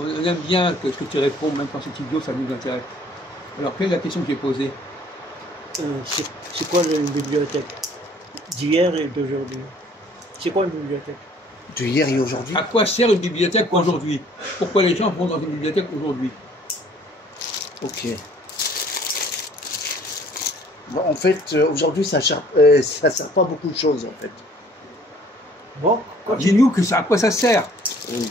on aime bien que ce que tu réponds, même quand c'est idiot, ça nous intéresse. Alors, quelle est la question que j'ai posée? C'est quoi une bibliothèque d'hier et d'aujourd'hui? C'est quoi une bibliothèque? De hier et aujourd'hui? À quoi sert une bibliothèque aujourd'hui? Pourquoi les gens vont dans une bibliothèque aujourd'hui? Ok. Bon, en fait, aujourd'hui, ça sert pas beaucoup de choses, en fait. Bon, Dis-nous que ça, à quoi ça sert? Oui.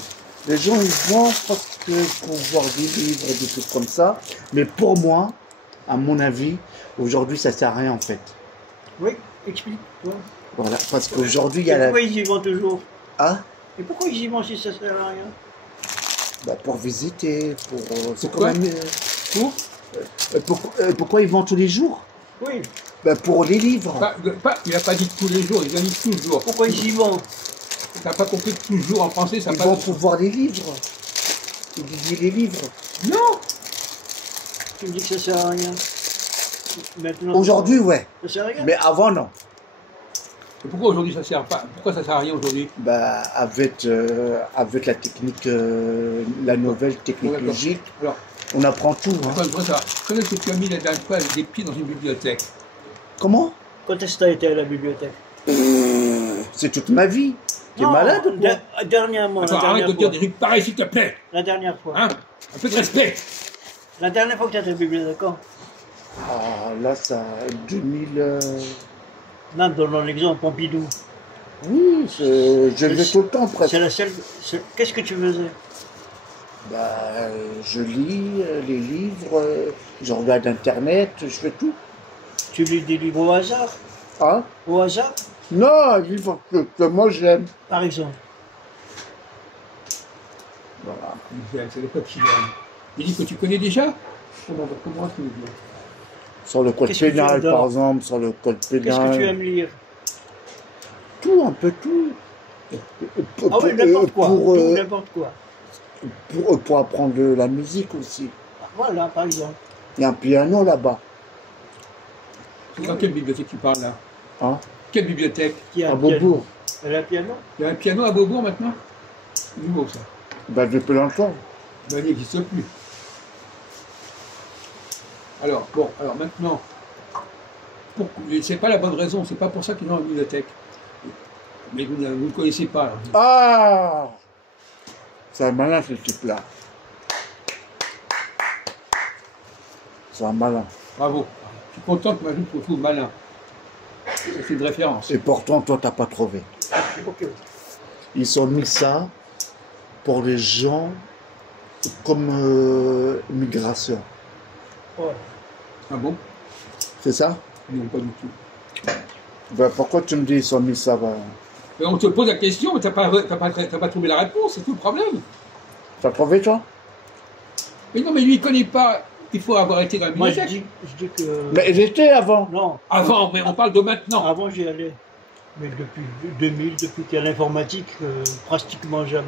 Les gens, ils vont parce que pour voir des livres et des trucs comme ça. Mais pour moi, à mon avis, aujourd'hui, ça sert à rien, en fait. oui, explique, toi. Voilà, parce qu'aujourd'hui, il y a Pourquoi ils y vont toujours? Ah, Et pourquoi ils y vont si ça sert à rien? bah pour visiter, pour... c'est quand Pourquoi? même... Pourquoi ils vont tous les jours? Oui, Bah pour les livres. Il n'a pas dit tous les jours, il a dit toujours. pourquoi ils y vont? Tu n'as pas compris que toujours en français, ça Ils passe. vont pour voir les livres. Ils lisent les livres. Non! Tu me dis que ça sert à rien. Maintenant, Aujourd'hui, ouais. ça sert à rien. Mais avant, non. Et pourquoi aujourd'hui ça sert pas? Pourquoi ça sert à rien aujourd'hui? Bah, avec la technique, la nouvelle technologique, Alors, on apprend tout. Hein. attends, je voudrais savoir, quand est-ce que tu as mis la dernière fois des pieds dans une bibliothèque? Comment? Quand est-ce que tu as été à la bibliothèque? C'est toute ma vie. T'es Non, malade ou quoi? Dernièrement, Attends, la arrête dernière de dire fois. des trucs pareils, s'il te plaît! La dernière fois. Hein? Un peu de respect! La dernière fois que tu as été à la bibliothèque, quand? Ah, là, ça... 2000... Non, donnons l'exemple, Pompidou. Oui, je vais tout le temps presque. C'est la seule. Qu'est-ce que tu faisais? Bah, je lis les livres, je regarde Internet, je fais tout. Tu lis des livres au hasard? Hein? Au hasard? Non, un livre que moi j'aime. Par exemple. Voilà. C'est le code qu'il aime. Il dit que tu connais déjà? Comment est-ce que tu veux dire? Sur le code Qu'est-ce que tu pénal, adores? par exemple, sur le code Qu'est-ce pénal. que tu aimes lire? Tout, un peu tout. Ah oui, n'importe quoi. Pour, Tout, n'importe quoi. pour apprendre la musique aussi. Voilà, par exemple. Il y a un piano là-bas. Dans quelle bibliothèque tu parles là? Hein? Quelle bibliothèque? Qui a À un piano? Beaubourg. Elle a un piano? Il y a un piano à Beaubourg maintenant? Nouveau ça. Ben, depuis longtemps. Ben, il n'existe plus. Alors, bon, alors maintenant, c'est pas la bonne raison, c'est pas pour ça qu'ils ont une bibliothèque. Mais vous ne connaissez pas. Alors. Ah! C'est un malin ce type-là. C'est un malin. Bravo. Je suis content que ma vie te trouve malin. C'est une référence. Et pourtant, toi, t'as pas trouvé. Ok. Ils ont mis ça pour les gens comme migration. Ouais. Ah bon? C'est ça? Non, pas du tout. Ben, pourquoi tu me dis ils ont mis ça? Ben, Mais on te pose la question, mais t'as pas trouvé la réponse, c'est tout le problème. t'as trouvé, toi? Mais non, mais lui, il connaît pas. Il faut avoir été dans la Moi, bibliothèque. je dis que. Mais il était avant. Non. Avant, mais on parle de maintenant. Avant, j'y allais. Mais depuis 2000, depuis qu'il y a l'informatique, pratiquement jamais.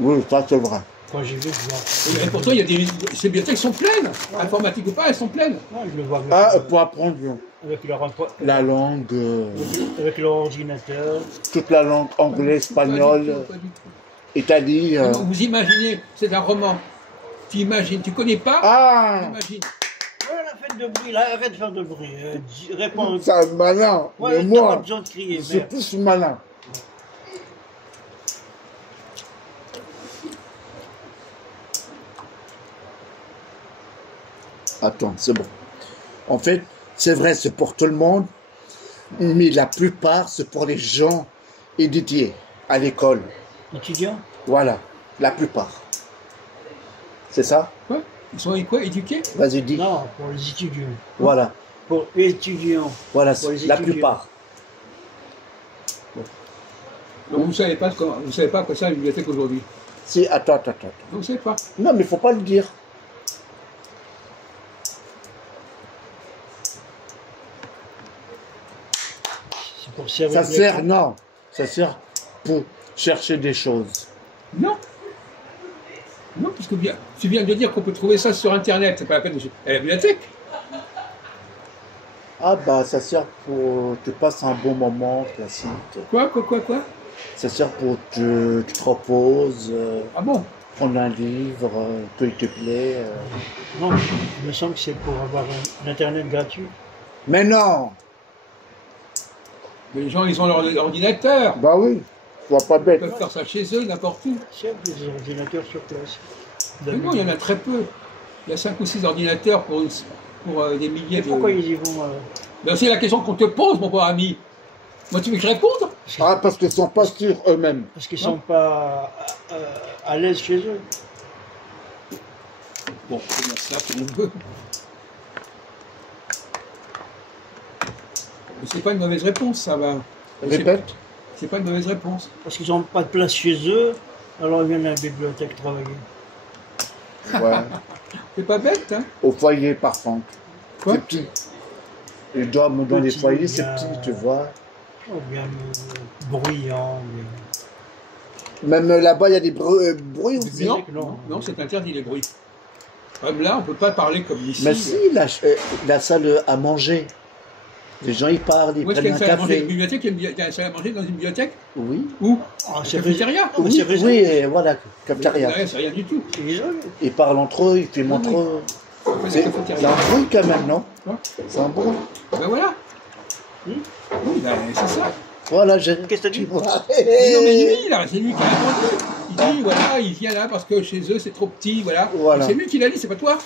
Oui, ça c'est vrai. Quand j'y vais, je vois. Et pourtant, il y a ces bibliothèques sont pleines. Informatique ou pas, elles sont pleines. Non, je le vois avec, Ah, pour apprendre avec la langue, avec leur ordinateur. toute la langue anglaise, espagnole, Pas du tout. italien. Non, vous imaginez, c'est un roman. Tu imagines, tu connais pas, Ah! imagine. Voilà, faites de bruit, là, arrête de faire de bruit. Réponds. C'est un malin. Ouais, Mais t'as pas moi, besoin de crier, je suis merde. plus malin. Attends, c'est bon. En fait, c'est vrai, c'est pour tout le monde, mais la plupart, c'est pour les gens édités à l'école. Étudiant? Voilà, la plupart. C'est ça? Quoi? Ils sont quoi, éduqués? Vas-y, dis. Non, pour les étudiants. Voilà, Pour étudiants. voilà, Pour les la étudiants. plupart. Donc vous savez pas à quoi sert une bibliothèque aujourd'hui. Si, attends. Vous savez pas. Non, mais il faut pas le dire. C'est pour servir. Ça sert, non, ça sert pour chercher des choses. Non. Non, puisque tu viens de dire qu'on peut trouver ça sur Internet. C'est pas la peine de... À la bibliothèque. Ah bah, ça sert pour... Tu passes un bon moment, classique. Quoi? Ça sert pour... Tu te reposes. Ah bon? prendre un livre que il te plaît. Non, il me semble que c'est pour avoir un Internet gratuit. Mais non! Mais les gens, ils ont leur ordinateur. Bah oui, sois pas Ils bête. peuvent faire ça chez eux, n'importe où. Il y a des ordinateurs sur place. Mais non, il y en a très peu. Il y a 5 ou 6 ordinateurs pour des milliers Et de... pourquoi ils y vont Ben, c'est la question qu'on te pose, mon bon ami. Moi, tu veux que je réponde? Ah, parce qu'ils sont pas sûrs eux-mêmes. Parce qu'ils sont pas à l'aise chez eux. Bon, c'est bien ça, comme on veut. Mais c'est pas une mauvaise réponse, ça va. Répète. C'est pas une mauvaise réponse. Parce qu'ils n'ont pas de place chez eux, alors ils viennent à la bibliothèque travailler. Ouais. C'est pas bête, hein? Au foyer, par contre. Quoi? C'est petit. Ils dorment dans les Petit, foyers, c'est bien. petit, tu vois. Ou bien bruyant. Même là-bas, il y a des bruits aussi. Non, non. non, c'est interdit les bruits. Comme là, on peut pas parler comme ici. Mais si, la salle à manger. Les gens, ils parlent, ils Où est-ce qu'il y prennent a un une salle à manger? Une café. bibliothèque, il y a une salle à manger dans une bibliothèque? Oui. Où? Ah, C'est cafétéria? mais Oui, c'est réservé. oui, et voilà, cafétéria. C'est rien du tout. C'est isolé. Ils parlent entre eux, ils filment Oui, entre oui. eux. C'est C'est une c'est cafétéria. un bruit quand même, non? Ouais. C'est un bruit. Ben voilà. Oui, ben, c'est ça. Voilà, j'ai... Qu'est-ce que tu dis? vois. Mais non, mais lui, là, c'est lui qui a inventé. Il dit, voilà, il vient là parce que chez eux, c'est trop petit, voilà. Voilà. C'est lui qui l'a dit, c'est pas toi.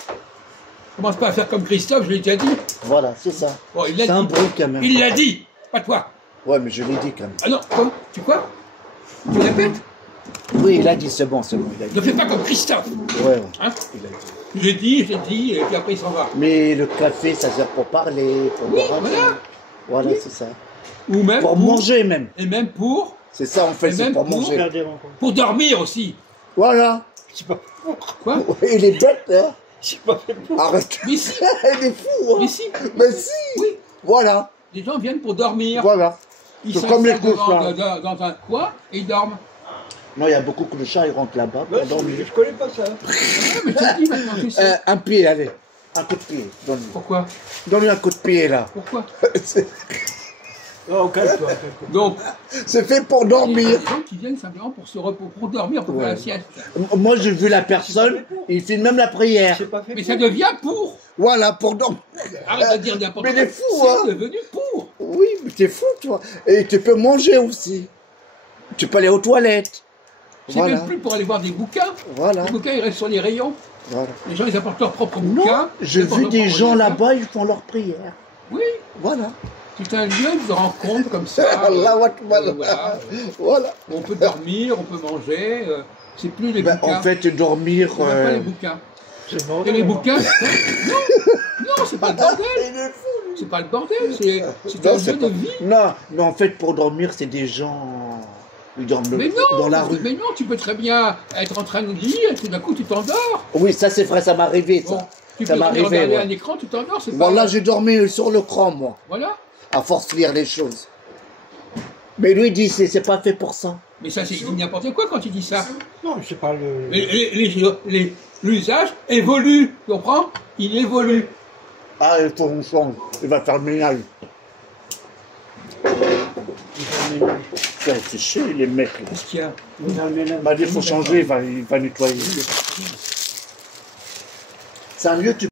Commence pas à faire comme Christophe, je l'ai déjà dit. Voilà, c'est ça. Bon, il C'est l'a un dit. bruit quand même. Il l'a dit, pas toi. Ouais, mais je l'ai dit quand même. Ah non, quoi? Tu quoi? Tu répètes? Oui, il a dit, c'est bon, il a dit. Ne fais pas comme Christophe. Ouais, ouais, Hein? il a dit. J'ai dit, et puis après il s'en va. Mais le café, ça sert pour parler, pour Oui, boire un voilà. coup. Voilà, Oui. c'est ça. Ou même Pour manger même. Et même pour C'est ça, en fait, Et c'est même pour pour manger. Faire des rencontres. pour dormir aussi. Voilà. C'est pas, Quoi? Ouais, il est bête, hein. c'est pas fait pour. Arrête. Mais si, Il est fou, hein. mais si. Mais si. Oui, Voilà. les gens viennent pour dormir. Voilà. Ils C'est s'installent comme les devant- clochards. dans un coin et ils dorment. Non, il y a beaucoup de chats, ils rentrent là-bas pour Ouais, dormir. je connais pas ça. Ouais, mais je te dis maintenant, tu sais. Un pied, allez. Un coup de pied. Donne-lui. Pourquoi? Donne-lui un coup de pied, là. Pourquoi? Oh, calme-toi, calme-toi. Donc, C'est fait pour il y a dormir. des gens qui viennent simplement pour se pour dormir, pour faire la Ouais. sieste. Moi, j'ai vu la personne, il fait même la prière. C'est pas fait Mais pour. ça devient pour. Voilà, pour dormir. Arrête de dire n'importe Mais quoi. il est fou, hein. C'est devenu pour. Oui, mais t'es fou, toi. Et tu peux manger aussi. Tu peux aller aux toilettes. C'est Voilà. même plus pour aller voir des bouquins. Voilà. Les bouquins, ils restent sur les rayons. Voilà. Les gens, ils apportent leurs propres Non, bouquins. j'ai Ils apportent vu leurs des propres gens bouquins. là-bas, ils font leur prière. Oui, Voilà. c'est un lieu de rencontre comme ça. Allahu Akbar. Voilà. Voilà. On peut dormir, on peut manger. C'est plus les Ben, bouquins. en fait, dormir. C'est même pas les bouquins. C'est Et bordel. les bouquins, non, non, c'est pas le bordel. Il est fou. C'est pas le bordel, c'est Non, un c'est jeu pas- de vie. Non, mais en fait, pour dormir, c'est des gens. Ils dorment Mais non, dans la rue. mais non, tu peux très bien être en train de lire et tout d'un coup tu t'endors. Oui, ça c'est vrai, ça m'est arrivé, ça. Bon, tu Ça peux m'est très bien arrivé, regarder ouais. un écran, tu t'endors, c'est pas... Voilà, j'ai dormi sur le cran, moi, Voilà. à force de lire les choses. Mais lui, il dit, c'est pas fait pour ça. Mais ça, c'est n'importe quoi quand tu dis ça. Non, c'est pas le. L'usage évolue, tu comprends? Il évolue. Ah, il faut qu'on change. Il va faire le ménage. Putain, c'est chier, les mecs. là. Qu'est-ce qu'il y a? Il Il m'a dit, il faut changer, il va nettoyer. C'est un lieu, tu